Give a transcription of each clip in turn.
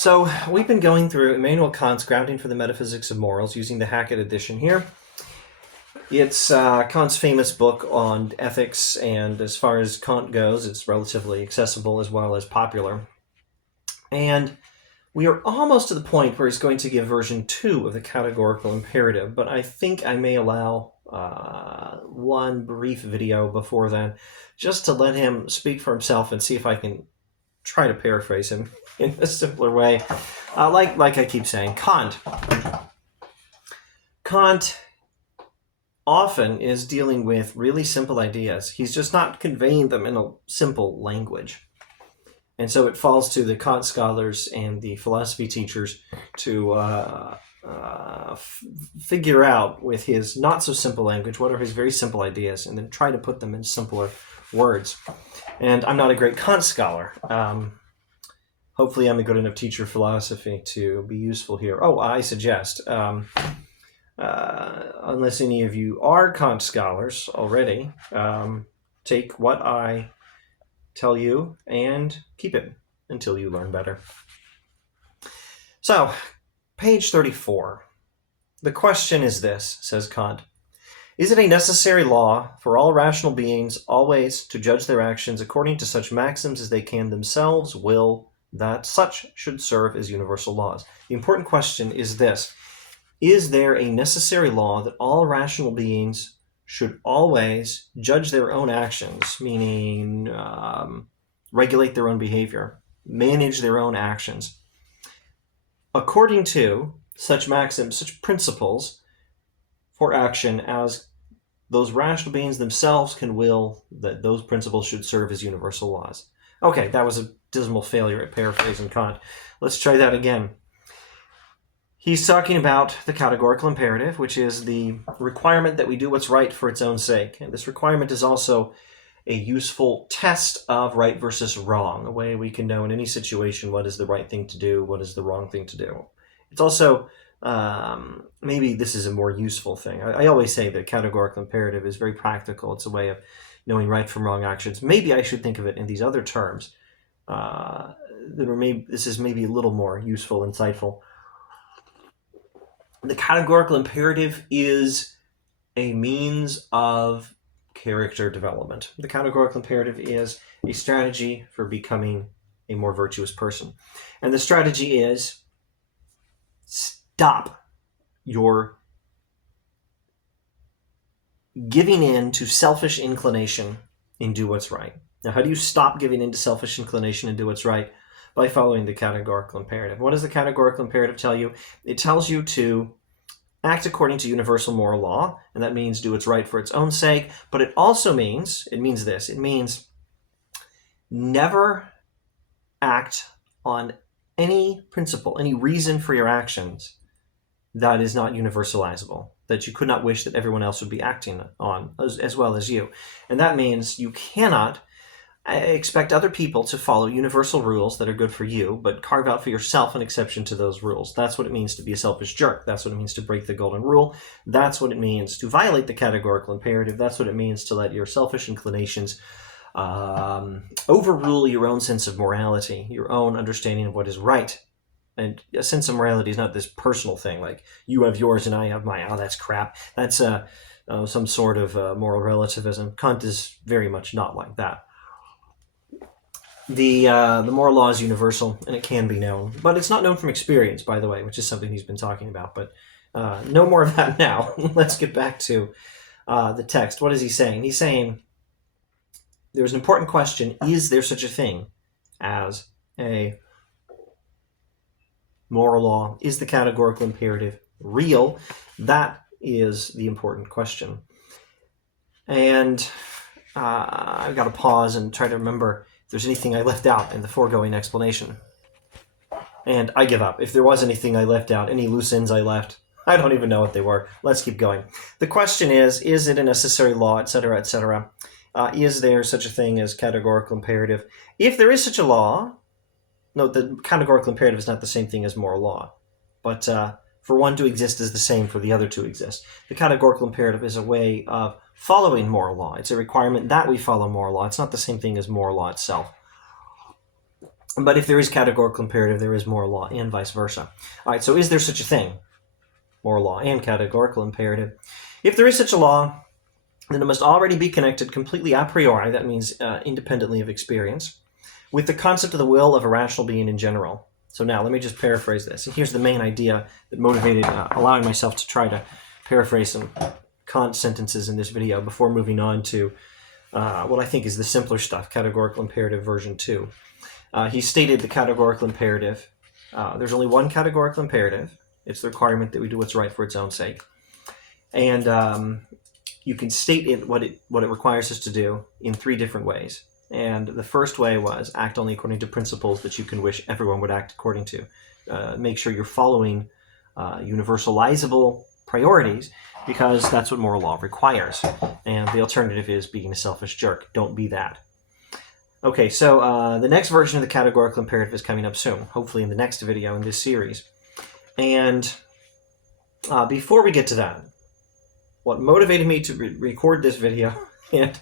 So we've been going through Immanuel Kant's Grounding for the Metaphysics of Morals using the Hackett edition here. It's Kant's famous book on ethics, and as far as Kant goes, it's relatively accessible as well as popular. And we are almost to the point where he's going to give version 2 of the categorical imperative, but I think I may allow one brief video before then, just to let him speak for himself and see if I can try to paraphrase him in a simpler way. Like I keep saying, Kant often is dealing with really simple ideas. He's just not conveying them in a simple language. And so it falls to the Kant scholars and the philosophy teachers to figure out with his not so simple language what are his very simple ideas, and then try to put them in simpler words. And I'm not a great Kant scholar. Hopefully I'm a good enough teacher of philosophy to be useful here. Oh, I suggest, unless any of you are Kant scholars already, take what I tell you and keep it until you learn better. So, page 34. The question is this, says Kant. Is it a necessary law for all rational beings always to judge their actions according to such maxims as they can themselves will that such should serve as universal laws? The important question is this. Is there a necessary law that all rational beings should always judge their own actions, meaning regulate their own behavior, manage their own actions, according to such maxims, such principles for action as those rational beings themselves can will that those principles should serve as universal laws? Okay, that was a dismal failure at paraphrasing Kant. Let's try that again. He's talking about the categorical imperative, which is the requirement that we do what's right for its own sake. And this requirement is also a useful test of right versus wrong, a way we can know in any situation what is the right thing to do, what is the wrong thing to do. It's also, maybe this is a more useful thing. I always say that categorical imperative is very practical. It's a way of knowing right from wrong actions. Maybe I should think of it in these other terms. This is maybe a little more useful, insightful. The categorical imperative is a means of character development. The categorical imperative is a strategy for becoming a more virtuous person. And the strategy is stop your giving in to selfish inclination and do what's right. Now, how do you stop giving in to selfish inclination and do what's right? By following the categorical imperative. What does the categorical imperative tell you? It tells you to act according to universal moral law, and that means do what's right for its own sake, but it also means, it means never act on any principle, any reason for your actions that is not universalizable, that you could not wish that everyone else would be acting on as well as you. And that means you cannot expect other people to follow universal rules that are good for you, but carve out for yourself an exception to those rules. That's what it means to be a selfish jerk. That's what it means to break the golden rule. That's what it means to violate the categorical imperative. That's what it means to let your selfish inclinations overrule your own sense of morality, your own understanding of what is right. And a sense of morality is not this personal thing, like you have yours and I have mine. Oh, that's crap. That's some sort of moral relativism. Kant is very much not like that. The moral law is universal, and it can be known. But it's not known from experience, by the way, which is something he's been talking about. But no more of that now. Let's get back to the text. What is he saying? He's saying there's an important question. Is there such a thing as a moral law? Is the categorical imperative real? That is the important question. And I've got to pause and try to remember if there's anything I left out in the foregoing explanation. And I give up. If there was anything I left out, any loose ends I left, I don't even know what they were. Let's keep going. The question is it a necessary law, etc., etc.? Is there such a thing as categorical imperative? If there is such a law, note the categorical imperative is not the same thing as moral law. But for one to exist is the same for the other to exist. The categorical imperative is a way of following moral law. It's a requirement that we follow moral law. It's not the same thing as moral law itself. But if there is categorical imperative, there is moral law, and vice versa. All right, so is there such a thing, moral law and categorical imperative? If there is such a law, then it must already be connected completely a priori, that means independently of experience, with the concept of the will of a rational being in general. So now, let me just paraphrase this. And here's the main idea that motivated allowing myself to try to paraphrase some Kant sentences in this video before moving on to what I think is the simpler stuff, categorical imperative version 2. He stated the categorical imperative. There's only one categorical imperative. It's the requirement that we do what's right for its own sake. And you can state what it requires us to do in 3 different ways. And the first way was act only according to principles that you can wish everyone would act according to. Make sure you're following universalizable priorities, because that's what moral law requires. And the alternative is being a selfish jerk. Don't be that. Okay, so the next version of the categorical imperative is coming up soon, hopefully in the next video in this series. And before we get to that, what motivated me to record this video and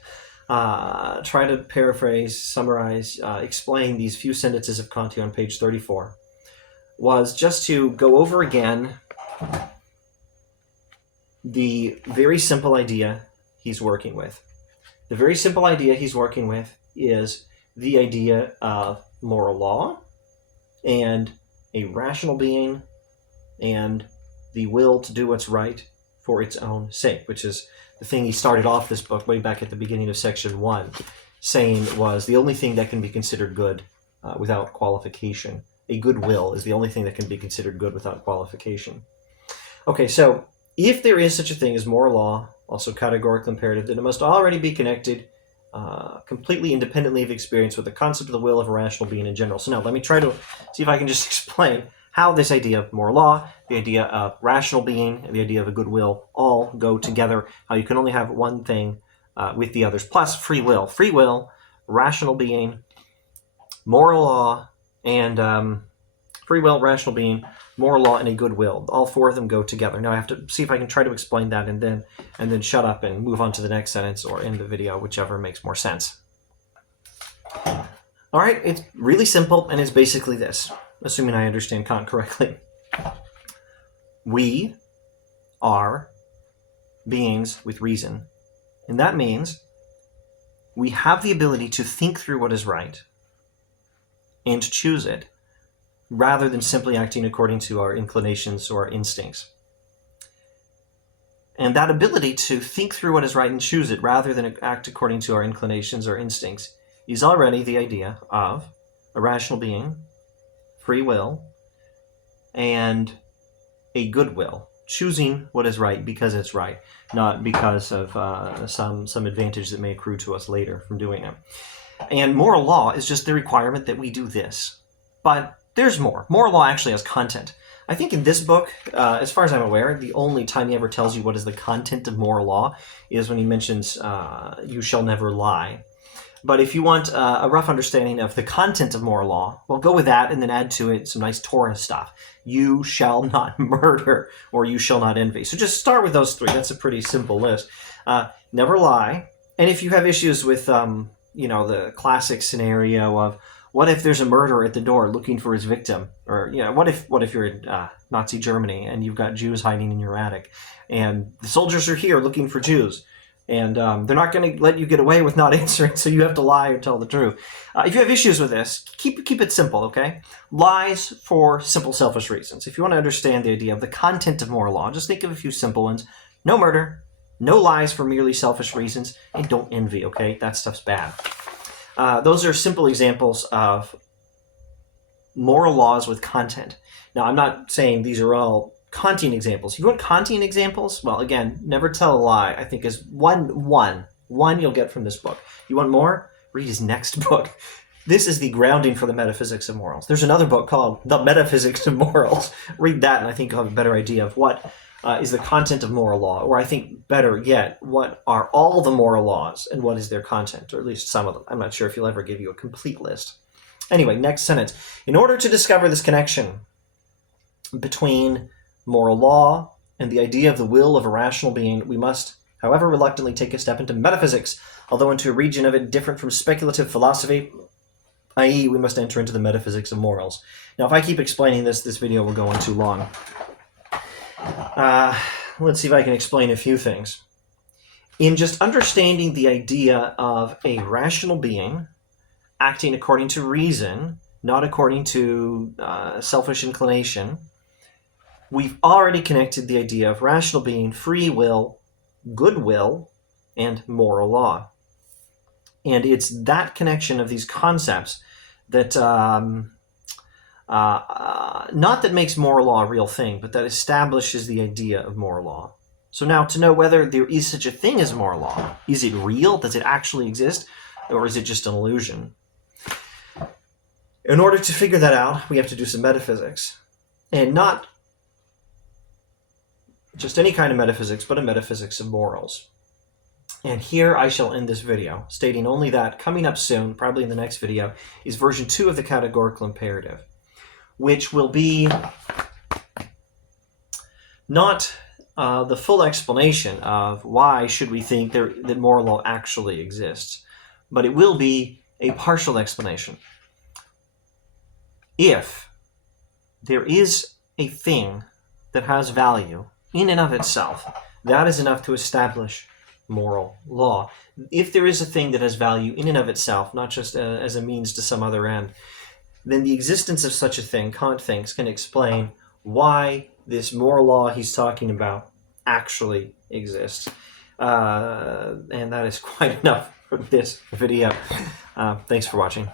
try to paraphrase, summarize, explain these few sentences of Kant on page 34 was just to go over again the very simple idea he's working with. The very simple idea he's working with is the idea of moral law and a rational being and the will to do what's right for its own sake, which is the thing he started off this book way back at the beginning of section 1, saying was the only thing that can be considered good without qualification. A good will is the only thing that can be considered good without qualification. Okay, so if there is such a thing as moral law, also categorical imperative, then it must already be connected completely independently of experience with the concept of the will of a rational being in general. So now let me try to see if I can just explain how this idea of moral law, the idea of rational being, and the idea of a good will all go together, how you can only have one thing with the others, plus free will. Free will, rational being, moral law, and free will, rational being, moral law, and a good will. All 4 of them go together. Now I have to see if I can try to explain that and then shut up and move on to the next sentence or end the video, whichever makes more sense. All right, it's really simple, and it's basically this, assuming I understand Kant correctly. We are beings with reason, and that means we have the ability to think through what is right and to choose it, rather than simply acting according to our inclinations or our instincts. And that ability to think through what is right and choose it, rather than act according to our inclinations or instincts, is already the idea of a rational being, free will, and a good will, choosing what is right because it's right, not because of some advantage that may accrue to us later from doing it. And moral law is just the requirement that we do this. But there's more. Moral law actually has content. I think in this book, as far as I'm aware, the only time he ever tells you what is the content of moral law is when he mentions you shall never lie. But if you want a rough understanding of the content of moral law, well, go with that and then add to it some nice Torah stuff. You shall not murder, or you shall not envy. So just start with those 3. That's a pretty simple list. Never lie. And if you have issues with, the classic scenario of, what if there's a murderer at the door looking for his victim? Or, what if you're in Nazi Germany and you've got Jews hiding in your attic, and the soldiers are here looking for Jews, and they're not going to let you get away with not answering, so you have to lie or tell the truth. If you have issues with this, keep it simple, okay? Lies for simple, selfish reasons. If you want to understand the idea of the content of moral law, just think of a few simple ones. No murder, no lies for merely selfish reasons, and don't envy, okay? That stuff's bad. Those are simple examples of moral laws with content. Now, I'm not saying these are all Kantian examples. If you want Kantian examples, well, again, never tell a lie, I think is one you'll get from this book. You want more? Read his next book. This is the grounding for the metaphysics of morals. There's another book called The Metaphysics of Morals. Read that, and I think you'll have a better idea of what is the content of moral law, or I think better yet, what are all the moral laws and what is their content, or at least some of them. I'm not sure if he'll ever give you a complete list. Anyway, next sentence. In order to discover this connection between moral law and the idea of the will of a rational being, we must, however reluctantly, take a step into metaphysics, although into a region of it different from speculative philosophy. i.e. we must enter into the metaphysics of morals. Now, if I keep explaining this, this video will go on too long. Let's see if I can explain a few things. In just understanding the idea of a rational being acting according to reason, not according to selfish inclination, we've already connected the idea of rational being, free will, goodwill, and moral law. And it's that connection of these concepts that, not that makes moral law a real thing, but that establishes the idea of moral law. So now, to know whether there is such a thing as moral law, is it real? Does it actually exist? Or is it just an illusion? In order to figure that out, we have to do some metaphysics. And not just any kind of metaphysics, but a metaphysics of morals. And here I shall end this video, stating only that coming up soon, probably in the next video, is version 2 of the categorical imperative, which will be not the full explanation of why should we think that moral law actually exists, but it will be a partial explanation. If there is a thing that has value in and of itself, that is enough to establish moral law. If there is a thing that has value in and of itself, not just as a means to some other end, then the existence of such a thing, Kant thinks, can explain why this moral law he's talking about actually exists. And that is quite enough for this video. Thanks for watching.